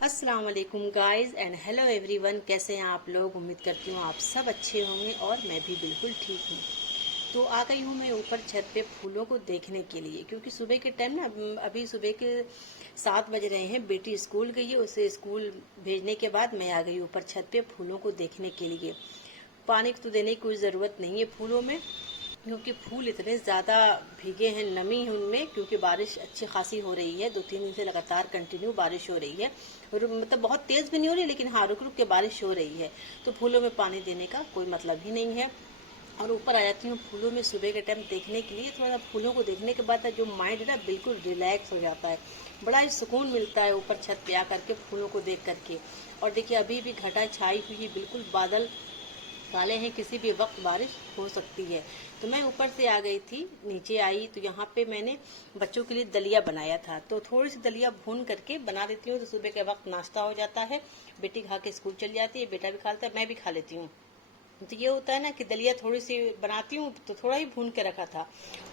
अस्सलाम वालेकुम guys and hello everyone. कैसे हैं आप लोग? उम्मीद करती हूँ आप सब अच्छे होंगे और मैं भी बिल्कुल ठीक हूँ। तो आ गई हूँ मैं ऊपर छत पे फूलों को देखने के लिए, क्योंकि सुबह के टाइम ना अभी सुबह के 7 बज रहे हैं। बेटी स्कूल गई है, उसे स्कूल भेजने के बाद मैं आ गई ऊपर छत पे फूलों को देखने के लिए। पानी तो देने की कोई ज़रूरत नहीं है फूलों में, क्योंकि फूल इतने ज़्यादा भीगे हैं, नमी है उनमें, क्योंकि बारिश अच्छी खासी हो रही है। 2-3 दिन से लगातार कंटिन्यू बारिश हो रही है। मतलब बहुत तेज़ भी नहीं हो रही, लेकिन हाँ रुक रुक के बारिश हो रही है। तो फूलों में पानी देने का कोई मतलब ही नहीं है। और ऊपर आ जाती हूँ फूलों में सुबह के टाइम देखने के लिए। थोड़ा सा फूलों को देखने के बाद जो माइंड है ना बिल्कुल रिलैक्स हो जाता है। बड़ा ही सुकून मिलता है ऊपर छत पे आकर के फूलों को देख करके। और देखिए अभी भी घटा छाई हुई है, बिल्कुल बादल काले हैं, किसी भी वक्त बारिश हो सकती है। तो मैं ऊपर से आ गई थी, नीचे आई तो यहाँ पे मैंने बच्चों के लिए दलिया बनाया था। तो थोड़ी सी दलिया भून करके बना देती हूँ, तो सुबह के वक्त नाश्ता हो जाता है। बेटी खा के स्कूल चल जाती है, बेटा भी खा लेता है, मैं भी खा लेती हूँ। तो ये होता है ना कि दलिया थोड़ी सी बनाती हूँ तो थोड़ा ही भून के रखा था,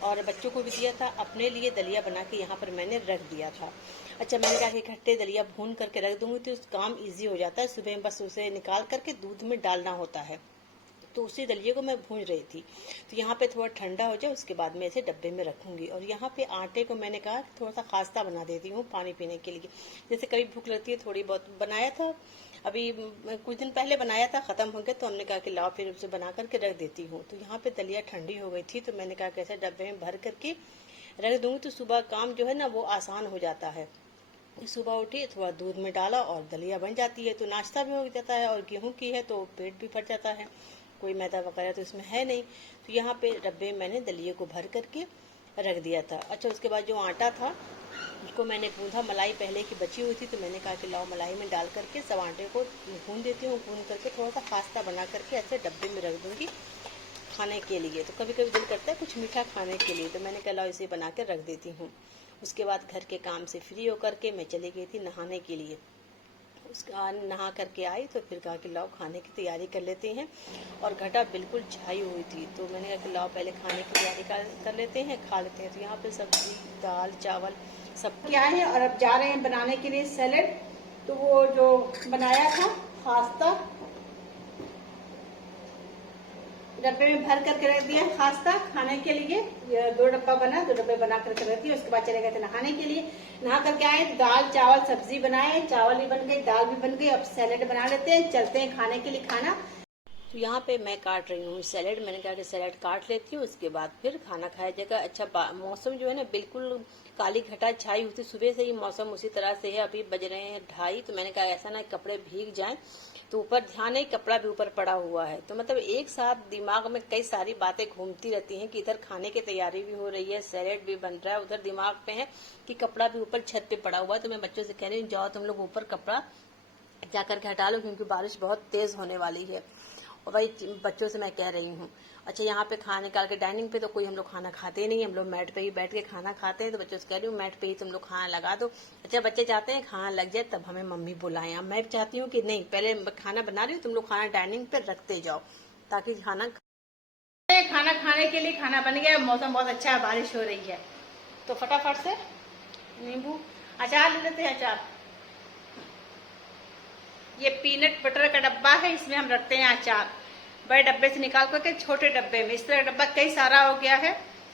और बच्चों को भी दिया था। अपने लिए दलिया बना के यहाँ पर मैंने रख दिया था। अच्छा, मैंने कहा कि इकट्ठे दलिया भून करके रख दूंगी तो काम ईजी हो जाता है। सुबह बस उसे निकाल करके दूध में डालना होता है। तो उसी दलिये को मैं भून रही थी। तो यहाँ पे थोड़ा ठंडा हो जाए, उसके बाद मैं इसे डब्बे में रखूंगी। और यहाँ पे आटे को मैंने कहा थोड़ा सा खास्ता बना देती हूँ पानी पीने के लिए। जैसे कभी भूख लगती है, थोड़ी बहुत बनाया था अभी कुछ दिन पहले बनाया था, खत्म हो गया, तो हमने कहा कि लाओ फिर उसे बना करके रख देती हूँ। तो यहाँ पे दलिया ठंडी हो गई थी, तो मैंने कहा कैसे डब्बे में भर करके रख दूंगी, तो सुबह काम जो है ना वो आसान हो जाता है। सुबह उठी, थोड़ा दूध में डाला और दलिया बन जाती है, तो नाश्ता भी हो जाता है। और गेहूं की है तो पेट भी भर जाता है, कोई मैदा वगैरह तो इसमें है नहीं। तो यहाँ पे डब्बे में मैंने दलिये को भर करके रख दिया था। अच्छा, उसके बाद जो आटा था उसको मैंने गूंधा, मलाई पहले की बची हुई थी, तो मैंने कहा कि लाओ मलाई में डाल करके सब आटे को गूंद देती हूँ। गूंद करके थोड़ा सा खास्ता बना करके ऐसे डब्बे में रख दूंगी खाने के लिए। तो कभी कभी दिल करता है कुछ मीठा खाने के लिए, तो मैंने कहा लाओ इसे बना कर रख देती हूँ। उसके बाद घर के काम से फ्री होकर के मैं चली गई थी नहाने के लिए। उसका नहा करके आई तो फिर कहा कि लाओ खाने की तैयारी कर लेते हैं। और घटा बिल्कुल छाई हुई थी, तो मैंने कहा कि लाओ पहले खाने की तैयारी कर लेते हैं, खा लेते हैं। तो यहाँ पे सब्जी, दाल, चावल सब क्या है। और अब जा रहे हैं बनाने के लिए सैलेड। तो वो जो बनाया था पास्ता, डब्बे में भर करके रख दिया खास्ता खाने के लिए। ये 2 डब्बा बना, 2 डब्बे बना करके रख दिए। उसके बाद चले गए थे नहाने के लिए। नहा करके आए, दाल चावल सब्जी बनाए, चावल भी बन गई, दाल भी बन गई। अब सैलेड बना लेते हैं, चलते हैं खाने के लिए खाना। तो यहाँ पे मैं काट रही हूँ सैलेड। मैंने कहा कि सैलेड काट लेती हूँ, उसके बाद फिर खाना खाया जाएगा। अच्छा, मौसम जो है ना बिल्कुल काली घटा छाई हुई थी, सुबह से ही मौसम उसी तरह से है। अभी बज रहे हैं 2:30, तो मैंने कहा ऐसा ना कपड़े भीग जाएं, तो ऊपर ध्यान है कपड़ा भी ऊपर पड़ा हुआ है। तो मतलब एक साथ दिमाग में कई सारी बातें घूमती रहती हैं कि इधर खाने की तैयारी भी हो रही है, सैलेड भी बन रहा है, उधर दिमाग पे है कि कपड़ा भी ऊपर छत पे पड़ा हुआ है। तो मैं बच्चों से कह रही हूँ जाओ तुम लोग ऊपर कपड़ा जा करके हटा लो, क्योंकि बारिश बहुत तेज होने वाली है। और वही बच्चों से मैं कह रही हूँ। अच्छा, यहाँ पे खाना निकाल के डाइनिंग पे तो कोई हम लोग खाना खाते नहीं, हम लोग मैट पे ही बैठ के खाना खाते हैं। तो बच्चों से कह रही हूँ मैट पे ही तुम लोग खाना लगा दो। अच्छा, बच्चे चाहते हैं खाना लग जाए तब हमें मम्मी बुलाएं। अब मैं चाहती हूँ कि नहीं, पहले खाना बना रही हूँ, तुम लोग खाना डाइनिंग पे रखते जाओ, ताकि खाना खाने के लिए खाना बन गया। मौसम बहुत अच्छा है, बारिश हो रही है, तो फटाफट से नींबू अचार ले लेते हैं। अचार ये पीनट बटर का डब्बा है, इसमें हम रखते हैं अचार। बड़े डब्बे से निकाल करके छोटे डब्बे में, इस तरह डब्बा कई सारा हो गया है,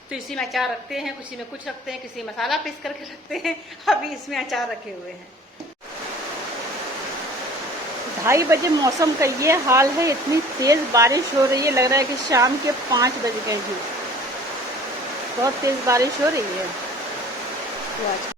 तो इसी में अचार रखते हैं। किसी में कुछ रखते हैं, किसी मसाला पीस करके रखते हैं। अभी इसमें अचार रखे हुए हैं। 2:30 बजे मौसम का ये हाल है, इतनी तेज बारिश हो रही है, लग रहा है कि शाम के 5 बज गए हैं। बहुत तेज बारिश हो रही है। तो आज